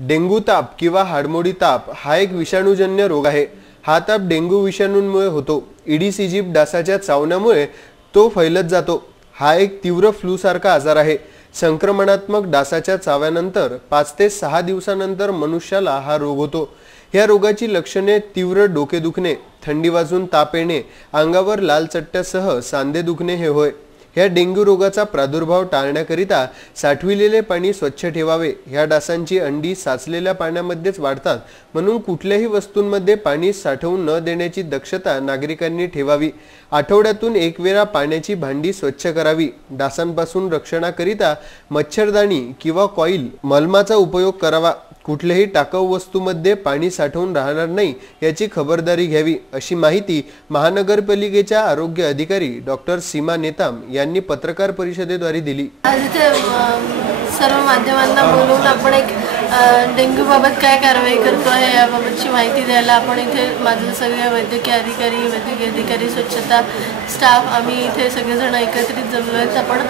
Dengue ताप किंवा हाडमोडी ताप हा एक विषाणूजन्य रोग आहे। हा ताप डेंग्यू विषाणूंमुळे होतो। ईडीस इजिप्त डासाच्या चावण्यामुळे तो फैलत जातो। हा एक तीव्र फ्लू सारखा आजार आहे। संक्रमणात्मक डासाच्या चाव्यानंतर 5 ते 6 दिवसानंतर मनुष्याला हा रोग होतो। या रोगाची लक्षणे तीव्र डोके दुखणे, थंडी वाजून ताप येणे, अंगावर लाल चट्ट्यासह सांधे दुखणे हे होय। या डेंग्यू रोगाचा प्रादुर्भाव टाळण्याकरिता साठविलेले पाणी स्वच्छ ठेवावे। या डासांची अंडी साचलेल्या पाण्यामध्येच वाढतात, म्हणून कुठल्याही वस्तूंमध्ये पाणी साठवून न देण्याची दक्षता नागरिकांनी ठेवावी। आठवड्यातून एक वेळा पाण्याची भांडी स्वच्छ करावी। डासांपासून रक्षणाकरिता मच्छरदाणी किंवा कॉईल मलमाचा उपयोग करावा। कुठल्याही टाकाऊ वस्तूमध्ये पाणी साठवून राहणार नाही याची खबरदारी घ्यावी, अशी माहिती महानगरपालिकेच्या आरोग्य अधिकारी डॉक्टर सीमा नेताम यांनी पत्रकार परिषदेद्वारे दिली। आज इथे सर्व माध्यमांना बोलवून आपण एक डेंग्यू बाबत काय कारवाई करतो आहे याबाबतची माहिती द्यायला आपण इथे माझे सगळे वैद्यकीय अधिकारी, स्वच्छता स्टाफ आम्ही इथे सगळेजण एकत्रित जमलो आहेत। आपण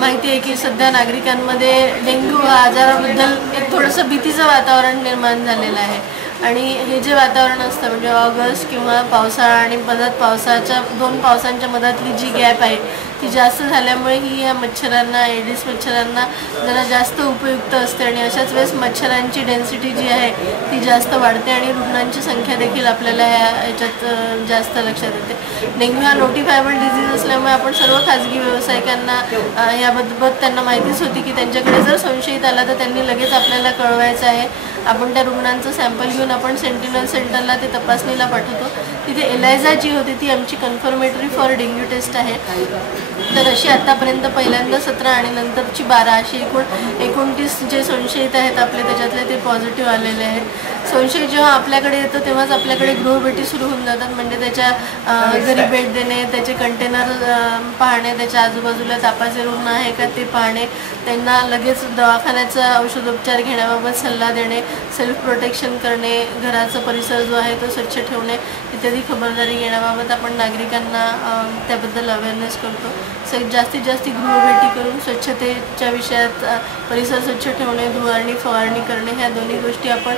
माहिती आहे की सध्या नागरिकांमध्ये डेंग्यू हा आजाराबद्दल एक थोडंसं भीतीचं वातावरण निर्माण झालेलं आहे आणि हे जे वातावरण असतं म्हणजे ऑगस्ट किंवा पावसाळा आणि परत पावसाच्या 2 पावसांच्या मधातली जी गॅप आहे ती जास्त झाल्यामुळे ही या मच्छरांना एडिस मच्छरांना जरा जास्त उपयुक्त असते आणि अशाच वेळेस मच्छरांची डेन्सिटी जी आहे ती जास्त वाढते आणि रुग्णांची संख्या देखील आपल्याला याच्यात जास्त लक्षात येते। डेंग्यू हा नोटिफायबल डिझीज असल्यामुळे आपण सर्व खाजगी व्यावसायिकांना याबाबत त्यांना माहितीच होती की त्यांच्याकडे जर संशयित आला तर त्यांनी लगेच आपल्याला कळवायचं आहे। आपण त्या रुग्णांचं सॅम्पल घेऊन आपण सेंटिनल सेंटरला ते तपासणीला पाठवतो। तिथे एलायझा जी होती ती आमची कन्फर्मेटरी फॉर डेंग्यू टेस्ट आहे। तर अशी आतापर्यंत पहिल्यांदा 17 आणि नंतरची 12 अशी एकूण 29 जे संशयित आहेत आपले त्याच्यातले ते पॉझिटिव्ह आलेले आहेत। संशयित जेव्हा आपल्याकडे येतो तेव्हाच आपल्याकडे गृहभेटी सुरू होऊन जातात, म्हणजे त्याच्या घरी भेट देणे, त्याचे कंटेनर पाहणे, त्याच्या आजूबाजूला तापाचे रुग्ण आहे का ते पाहणे, त्यांना लगेच दवाखान्याचा औषधोपचार घेण्याबाबत सल्ला देणे, सेल्फ प्रोटेक्शन करणे, घराचा परिसर जो आहे तो स्वच्छ ठेवणे इत्यादी खबरदारी घेण्याबाबत आपण नागरिकांना त्याबद्दल अवेअरनेस करतो। जास्तीत जास्त गृहभेटी करून स्वच्छतेच्या विषयात परिसर स्वच्छ ठेवणे, धुवारणी फवारणी करणे ह्या दोन्ही गोष्टी आपण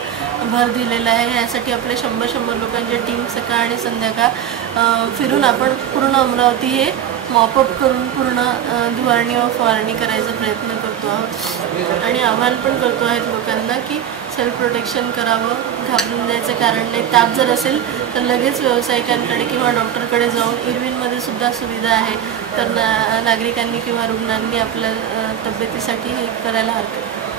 भर दिलेला आहे। यासाठी आपले 100 लोकांची टीम सकाळ आणि संध्याकाळ फिरून आपण पूर्ण अमरावती हे मॉपअप करून पूर्ण धुवारणी व फवारणी करायचा प्रयत्न करतो आहोत आणि आव्हान पण करतो आहेत लोकांना की सेल्फ प्रोटेक्शन करावं, घाबरून जायचं कारण नाही। ताप जर असेल तर लगेच व्यावसायिकांकडे किंवा डॉक्टरकडे जाऊन इरविनमध्ये सुद्धा सुविधा आहे, तर नागरिकांनी किंवा रुग्णांनी आपल्या तब्येतीसाठी हे करायला हरकत नाही।